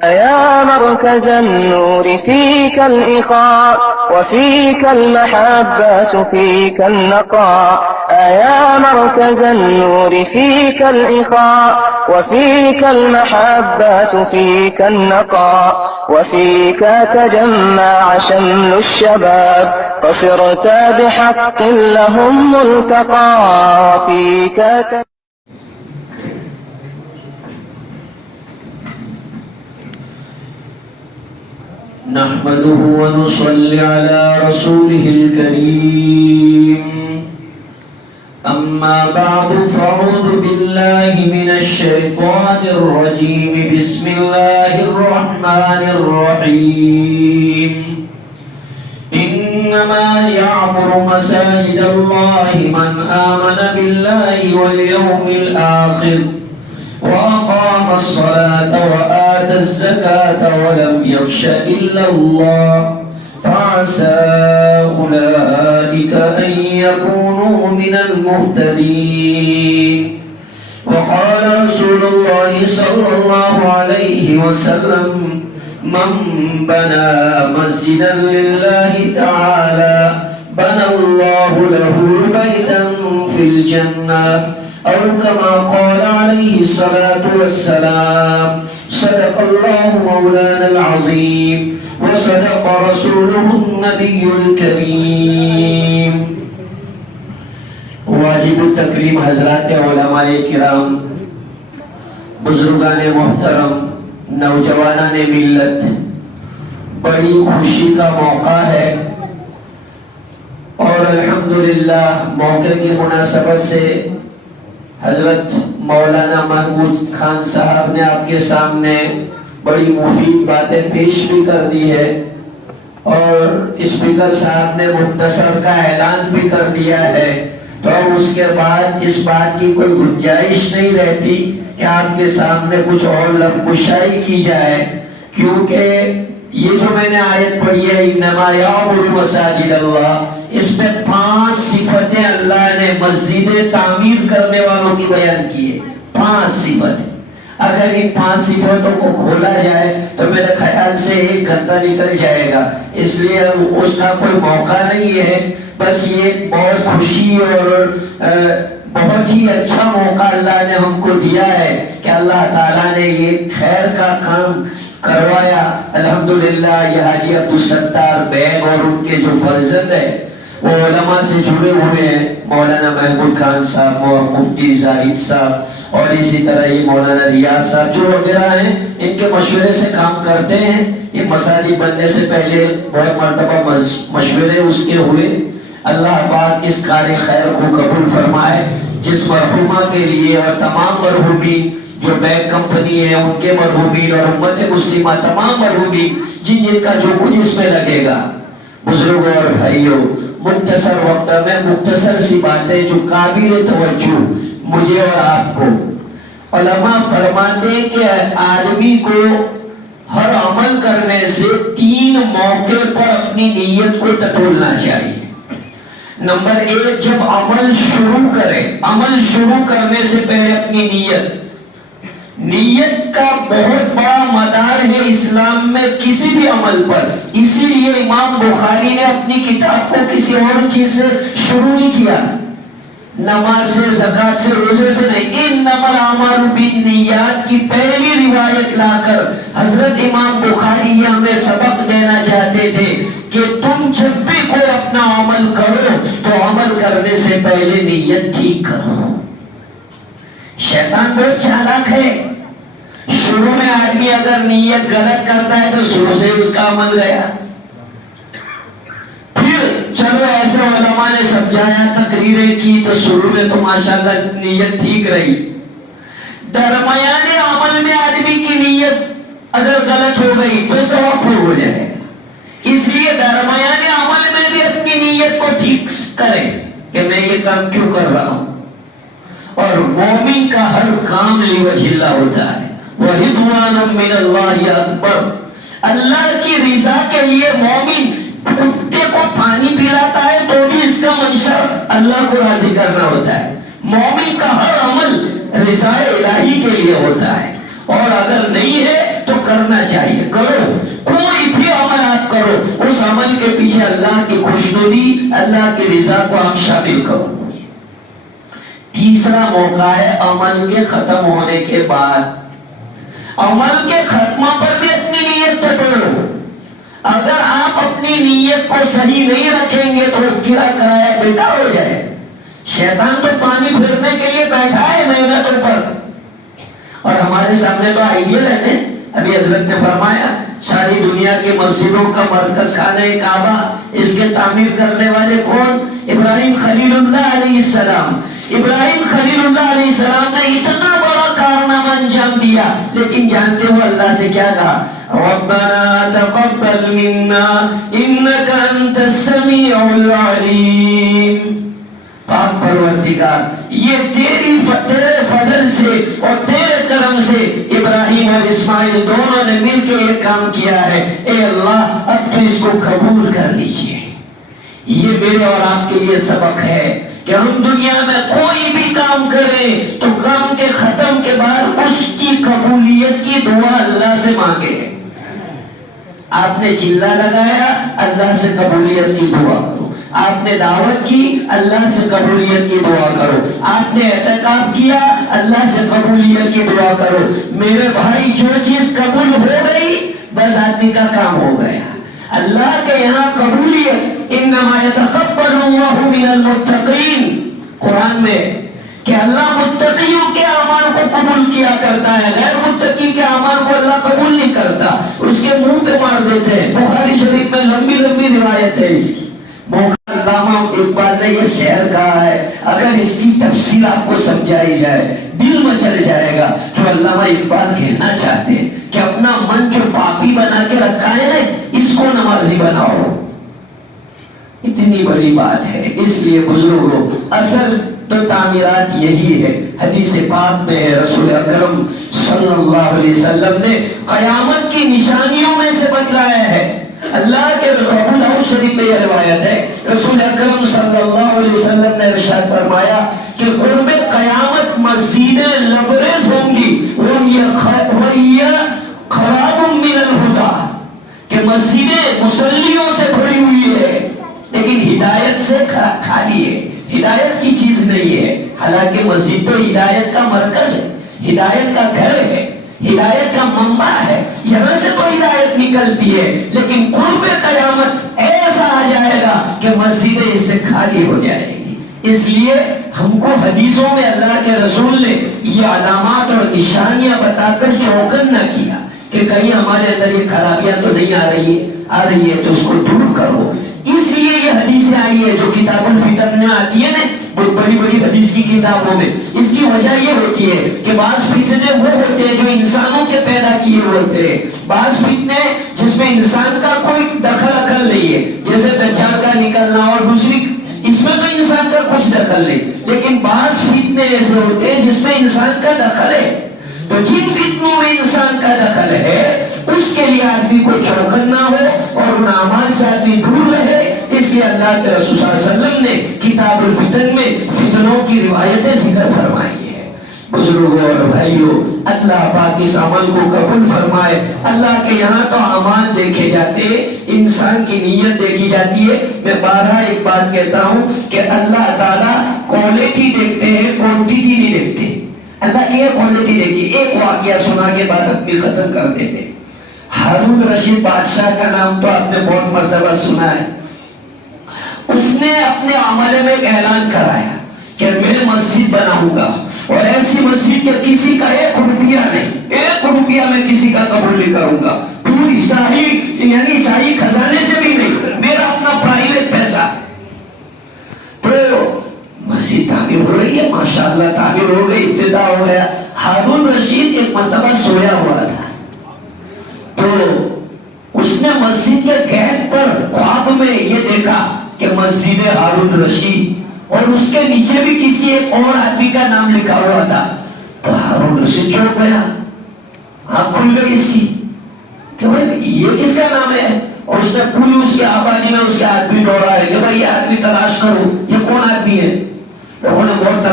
يا مركز النور فيك الإخاء وفيك المحبة فيك النقاء يا مركز النور فيك الإخاء وفيك المحبة فيك النقاء وفيك تجمع شمل الشباب فصرت بحق لهم ملتقى فيك نحمده ونصلي على رسوله الكريم أما بعد فأعوذ بالله من الشيطان الرجيم بسم الله الرحمن الرحيم إنما يعمر مساجد الله من آمن بالله واليوم الآخر وأقام الصلاة وآتى الزكاة ولم يخش إلا الله فعسى أولئك أن يكونوا من المهتدين. وقال رسول الله صلى الله عليه وسلم من بنى مسجدا لله تعالى بنى الله له بيتا في الجنة أو كما قال عليه الصلاة والسلام. صدق الله مولانا العظيم وصدق رسوله النبي الكريم. واجب التکریم حضرات علماء کرام، بزرگان محترم، نوجوانان ملت، بڑی خوشی کا موقع ہے اور الحمدللہ موقع کی مناسبت سے حضرت مولانا محمود خان صاحب نے آپ کے سامنے بڑی مفید باتیں پیش بھی کر دی ہے اور اسپیکر صاحب نے مختصر کا اعلان بھی کر دیا ہے، تو اس کے بعد اس بات کی کوئی گنجائش نہیں رہتی کہ آپ کے سامنے کچھ اور لفظ گشائی کی جائے، کیونکہ یہ جو میں نے آیت پڑھی ہے انما یعمر مساجد اللہ، اس میں 5 صفتیں اللہ نے مسجدیں تعمیر کرنے والوں کی بیان کی ہے. 5 صفتیں، اگر ان 5 صفتوں کو کھولا جائے تو میرے خیال سے 1 گھنٹہ نکل جائے گا، اس لیے اس کا کوئی موقع نہیں ہے. بس یہ بہت خوشی اور بہت ہی اچھا موقع اللہ نے ہم کو دیا ہے کہ اللہ تعالیٰ نے یہ خیر کا کام کروایا. الحمدللہ یہ حاجی عبدالستار بیگ اور ان کے جو فرزند ہیں وہ علماء سے جڑے ہوئے ہیں، مولانا محمود خان صاحب اور مفتی زاہد صاحب اور اسی طرح یہ مولانا ریاض صاحب جو وغیرہ ہیں، ان کے مشورے سے کام کرتے ہیں. یہ مساجد بننے سے پہلے بہت مرتبہ مشورے اس کے ہوئے. اللہ پاک اس کار خیر کو قبول فرمائے. جس مرحومہ کے لیے اور تمام مرحومین جو بیگ کمپنی ہے ان کے مرحومین اور امت مسلمہ تمام مرحومین جن کا جو کچھ اس میں لگے گا. بزرگوں اور بھائیوں، مختصر وقت میں مختصر سی باتیں جو قابل توجہ مجھے اور آپ کو. علماء فرماتے ہیں کہ آدمی کو ہر عمل کرنے سے 3 موقع پر اپنی نیت کو ٹٹولنا چاہیے. نمبر 1، جب عمل شروع کرے، عمل شروع کرنے سے پہلے اپنی نیت کا بہت بڑا مدار ہے اسلام میں کسی بھی عمل پر. اسی لیے امام بخاری نے اپنی کتاب کو کسی اور چیز سے شروع نہیں کیا، نماز سے، زکوٰۃ سے، روزے سے نہیں. انما الاعمال بالنیات کی پہلی روایت لا کر حضرت امام بخاری یہ ہمیں سبق دینا چاہتے تھے کہ تم جب بھی کوئی اپنا عمل کرو تو عمل کرنے سے پہلے نیت ٹھیک کرو. شیطان بہت چالاک ہے. شروع میں آدمی اگر نیت غلط کرتا ہے تو شروع سے اس کا عمل گیا. پھر چلو ایسے علماء نے سمجھایا، تقریریں کی تو شروع میں تو ماشاءاللہ نیت ٹھیک رہی. درمیانے عمل میں آدمی کی نیت اگر غلط ہو گئی تو ثواب ہو جائے گا. اس لیے درمیانے عمل میں بھی اپنی نیت کو ٹھیک کریں کہ میں یہ کام کیوں کر رہا ہوں. اور مومن کا ہر کام لوجہ اللہ ہوتا ہے. وَرِضْوَانٌ مِّنَ اللَّهِ أَكْبَرُ، اللہ کی رضا کے لیے مومن کتے کو پانی پلاتا ہے تو بھی اس کا منشا اللہ کو راضی کرنا ہوتا ہے. مومن کا ہر عمل رضا الہی کے لیے ہوتا ہے، اور اگر نہیں ہے تو کرنا چاہیے، کرو کوئی بھی عمل آپ کرو، اس عمل کے پیچھے اللہ کی خوشنودی، اللہ کی رضا کو آپ شامل کرو۔ تیسرا موقع ہے عمل کے ختم ہونے کے بعد۔ عمل کے ختمہ پر بھی اپنی نیت توڑو۔ اگر آپ اپنی نیت کو صحیح نہیں رکھیں گے تو کرا کرایا بیکار ہو جائے۔ شیطان تو پانی پھرنے کے لیے بیٹھا ہے محنتوں پر، اور ہمارے سامنے تو آئیڈیل ہے۔ ابھی حضرت نے فرمایا ساری دنیا کی مسجدوں کا مرکز خانہ کعبہ، اس کے تعمیر کرنے والے کون؟ ابراہیم خلیل اللہ علیہ السلام۔ ابراہیم خلیل اللہ علیہ السلام نے اتنا بڑا کارنامہ انجام دیا، لیکن جانتے ہو اللہ سے کیا کہا؟ ربنا تقبل منا انک انت السمیع العلیم۔ پاک پروردگار، یہ تیرے فضل سے اور تیرے کرم سے ابراہیم اور اسماعیل دونوں نے مل کے یہ کام کیا ہے، اے اللہ اب تو اس کو قبول کر لیجئے۔ یہ میرے اور آپ کے لیے سبق ہے کہ ہم دنیا میں کوئی بھی کام کریں تو کام کے ختم کے بعد اس کی قبولیت کی دعا اللہ سے مانگے۔ آپ نے چلہ لگایا، اللہ سے قبولیت کی دعا کرو۔ آپ نے دعوت کی، اللہ سے قبولیت کی دعا کرو۔ آپ نے اعتکاف کیا، اللہ سے قبولیت کی دعا کرو۔ میرے بھائی، جو چیز قبول ہو گئی بس آدمی کا کام ہو گیا۔ اللہ کے یہاں قبولیت، انما یتقبل اللہ من المتقین، قرآن میں کہ اللہ متقیوں کے اعمال کو قبول کیا کرتا ہے، غیر متقی کے اعمال کو اللہ قبول نہیں کرتا، اس کے منہ پہ مار دیتے ہیں۔ بخاری شریف میں لمبی لمبی روایت ہے اس کی۔ علامہ اقبال نے یہ شعر کہا ہے، اگر اس کی تفسیر آپ کو سمجھائی جائے دل مچل جائے گا۔ جو علامہ اقبال کہنا چاہتے ہیں کہ اپنا من جو پاپی بنا کے رکھا ہے نا، اس کو نمازی بناؤ، اتنی بڑی بات ہے۔ اس لیے بزرگوں، اصل تو تعمیرات یہی ہے۔ حدیث پاک میں رسول اکرم صلی اللہ علیہ وسلم نے قیامت کی نشانیوں میں سے بتلایا ہے۔ اللہ کے ابو داؤد شریف میں یہ روایت ہے، رسول اکرم صلی اللہ علیہ وسلم نے ارشاد فرمایا کہ قرب قیامت مسجدیں لبریز ہوں گی، وَهِيَ خَرَابٌ مِّنَ الْهُدَى، کہ مسجدیں مصلیوں سے بھری ہوئی ہے لیکن ہدایت سے خالی ہے، ہدایت کی چیز نہیں ہے۔ حالانکہ مسجد تو ہدایت کا مرکز ہے، ہدایت کا گھر ہے، ہدایت کا منبع ہے، یہاں سے تو ہدایت نکلتی ہے، لیکن قرب قیامت ایسا آ جائے گا کہ مسجدیں اس سے خالی ہو جائے گی۔ اس لیے ہم کو حدیثوں میں اللہ کے رسول نے یہ علامات اور نشانیاں بتا کر چوکن نہ کیا کہ کہیں ہمارے اندر یہ خرابیاں تو نہیں آ رہی ہے تو اس کو دور کرو۔ اس لیے یہ حدیثیں آئی ہے جو کتاب الفتن میں آتی ہے نا، بہت بڑی بڑی حدیث کی کتابوں میں۔ اس کی وجہ یہ ہوتی ہے کہ بعض فتنے وہ ہوتے ہیں جو انسانوں کے پیدا کیے ہوتے ہیں، بعض فتنے جس میں انسان کا کوئی دخل عقل نہیں ہے، جیسے دجال کا نکلنا اور دوسری، اس میں تو انسان کا کچھ دخل نہیں، لیکن بعض فتنے ایسے ہوتے ہیں جس میں انسان کا دخل ہے۔ تو جن فتنوں میں انسان کا دخل ہے اس کے لیے آدمی کو چوکن نہ ہو اور ان اعمال سے آدمی دور رہے۔ اس لیے اللہ کے رسول صلی اللہ علیہ وسلم نے کتاب الفتن میں فتنوں کی روایتیں ذکر فرمائی ہے۔ بزرگوں اور بھائیوں، اللہ پاک اس عمل کو قبول فرمائے۔ اللہ کے یہاں تو اعمال دیکھے جاتے، انسان کی نیت دیکھی جاتی ہے۔ میں بارہا ایک بات کہتا ہوں کہ اللہ تعالیٰ کوالٹی دیکھتے ہیں، کوانٹیٹی نہیں دیکھتے۔ اللہ کی کوالٹی دیکھی۔ ایک واقعہ سنا کے بعد اپنی ختم کر دیتے۔ ہارون رشید بادشاہ کا نام تو آپ نے بہت مرتبہ سنا ہے۔ اس نے اپنے عملے میں ایک اعلان کرایا کہ میں مسجد بناؤں گا، اور ایسی مسجد کہ کسی کا ایک روپیہ نہیں، ایک روپیہ میں کسی کا قبول نہیں کروں گا، پوری شاہی خزانے سے بھی نہیں، میرا اپنا پرائیویٹ پیسہ۔ تو مسجد تعمیر ہو رہی ہے، ماشاءاللہ تعمیر ہو گئی، ابتدا ہو گیا۔ ہارون رشید ایک مرتبہ سویا ہوا تھا، تو اس نے مسجد کے گیٹ پر خواب میں یہ دیکھا کہ مسجد ہارون رشید، اور اس کے نیچے بھی کسی ایک اور آدمی کا نام لکھا ہوا تھا۔ تو ہارون رشید چوک گیا، آنکھ کھل گئی اس کی کہ بھائی یہ کس کا نام ہے، اور اس نے پوری اس کی آبادی میں اس کے آدمی دوڑا ہے کہ بھائی یہ آدمی تلاش کرو، یہ کون آدمی ہے۔ لوگوں نے بہت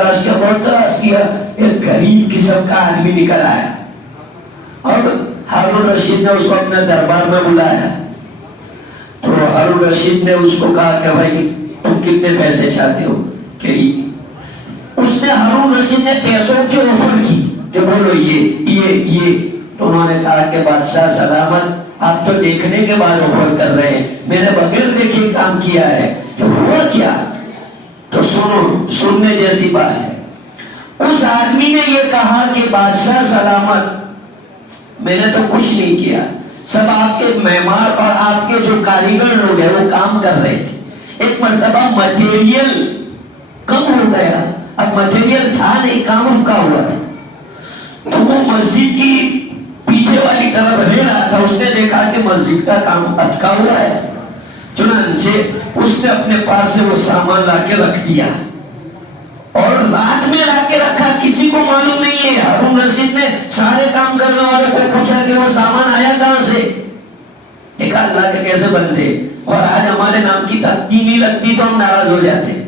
تلاش کیا، ایک غریب قسم کا آدمی نکل آیا، اور ہارون رشید نے اس کو اپنے دربار میں بلایا تو ہارون رشید نے اس کو کہا کہ بھائی تم کتنے پیسے چاہتے ہو؟ کہ اس نے ہارون رشید نے پیسوں کی آفر کی کہ بولو یہ تو انہوں نے کہا کہ بادشاہ سلامت، آپ تو دیکھنے کے بعد آفر کر رہے ہیں، میں نے بغیر دیکھے کام کیا ہے، کہ ہوا کیا؟ تو سننے جیسی بات ہے۔ اس آدمی نے یہ کہا کہ بادشاہ سلامت، میں نے تو کچھ نہیں کیا، سب آپ کے معمار اور آپ کے جو کاریگر لوگ ہیں وہ کام کر رہے تھے۔ ایک مرتبہ مٹیریل کم ہو گیا، اب مٹیریل تھا نہیں، کام رکا ہوا تھا، تو وہ مسجد کی پیچھے والی طرف رہ رہا تھا، اس نے دیکھا کہ مسجد کا کام اٹکا ہوا ہے، چنانچہ اس نے اپنے پاس سے وہ سامان لا کے رکھ دیا اور رات میں لا کے رکھا، کسی کو معلوم نہیں ہے۔ ہارون رشید نے سارے کام کرنے والوں کو پوچھا کہ وہ سامان آیا کہاں سے؟ ایک اللہ کے کیسے بندے، اور آج ہمارے نام کی تختی نہیں لگتی تو ہم ناراض ہو جاتے،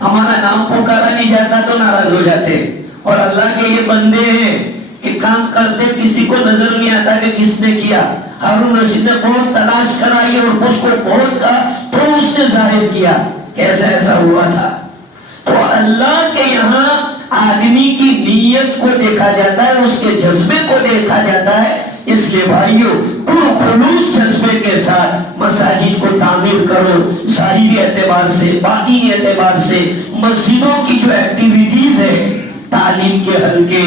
ہمارا نام پکارا نہیں جاتا تو ناراض ہو جاتے، اور اللہ کے یہ بندے ہیں کہ کام کرتے کسی کو نظر نہیں آتا کہ کس نے کیا۔ ہارون رشید نے بہت تلاش کرائی اور اس کو بہت کہا تو اس نے ظاہر کیا کیسا ایسا ہوا تھا۔ تو اللہ کے یہاں آدمی کی نیت کو دیکھا جاتا ہے، اس کے جذبے کو دیکھا جاتا ہے۔ اس لیے بھائیو خلوص جذبے کے ساتھ مساجد کو تعمیر کرو، ظاہری اعتبار سے باطنی اعتبار سے۔ مسجدوں کی جو ایکٹیویٹیز ہے، تعلیم کے حلقے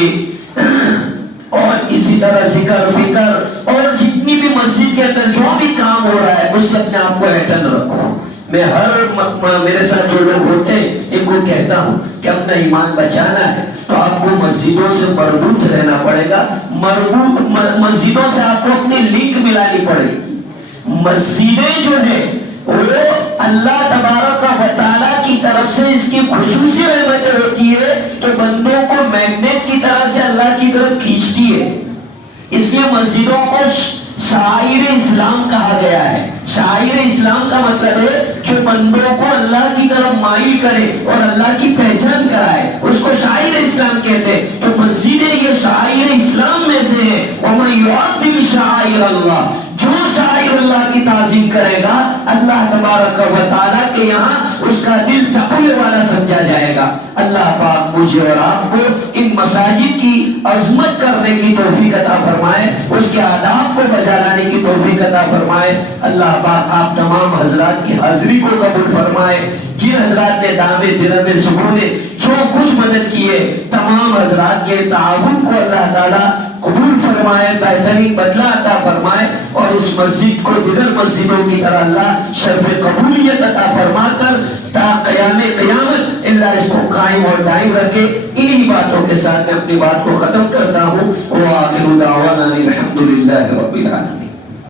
اور اسی طرح ذکر فکر اور جتنی بھی مسجد کے اندر جو بھی کام ہو رہا ہے اس سے اپنے آپ کو اٹینڈ رکھو۔ میں میرے ساتھ جو لوگ ہوتے ہیں ان کو کہتا ہوں کہ اپنا ایمان بچانا ہے تو آپ کو مسجدوں سے مربوط رہنا پڑے گا، مسجدوں سے آپ کو اپنی لنک ملانی پڑے گی۔ مسجدیں جو ہیں وہ اللہ تبارک و تعالیٰ کی طرف سے اس کی خصوصی رحمتیں ہوتی ہے تو بندوں کو میگنیٹ کی طرح سے اللہ کی طرف کھینچتی ہے۔ اس لیے مسجدوں کو شاعر اسلام کہا گیا ہے۔ شاعر اسلام کا مطلب ہے جو بندوں کو اللہ کی طرف مائل کرے اور اللہ کی پہچان کرائے، اس کو شاعر اسلام کہتے ہیں۔ تو مسجدیں یہ شاعر اسلام میں سے ہے۔ وَمَن يُعَظِّمْ شَعَائِرَ اللَّهِ، جو شاعر اللہ کی تعظیم کرے گا اللہ تبارک و تعالیٰ کے یہاں اس کا دل تقوی والا سمجھا جائے گا۔ اللہ پاک مجھے اور آپ کو ان مساجد کی عظمت کرنے کی توفیق عطا فرمائے، اس کے آداب کو بجا لانے کی توفیق عطا فرمائے۔ اللہ پاک آپ تمام حضرات کی حاضری کو قبول فرمائے۔ جن حضرات نے دامے درم سکون جو کچھ مدد کیے، تمام حضرات کے تعاون کو اللہ تعالیٰ قبول فرمائے، بہترین بدلہ عطا فرمائے، اور اس مسجد کو دیگر مسجدوں کی طرح اللہ شرف قبولیت عطا فرما کر تا قیام قیامت اللہ اس کو قائم اور دائم رکھے۔ انہی باتوں کے ساتھ میں اپنی بات کو ختم کرتا ہوں۔ وآخر دعوانا الحمدللہ رب العالمین۔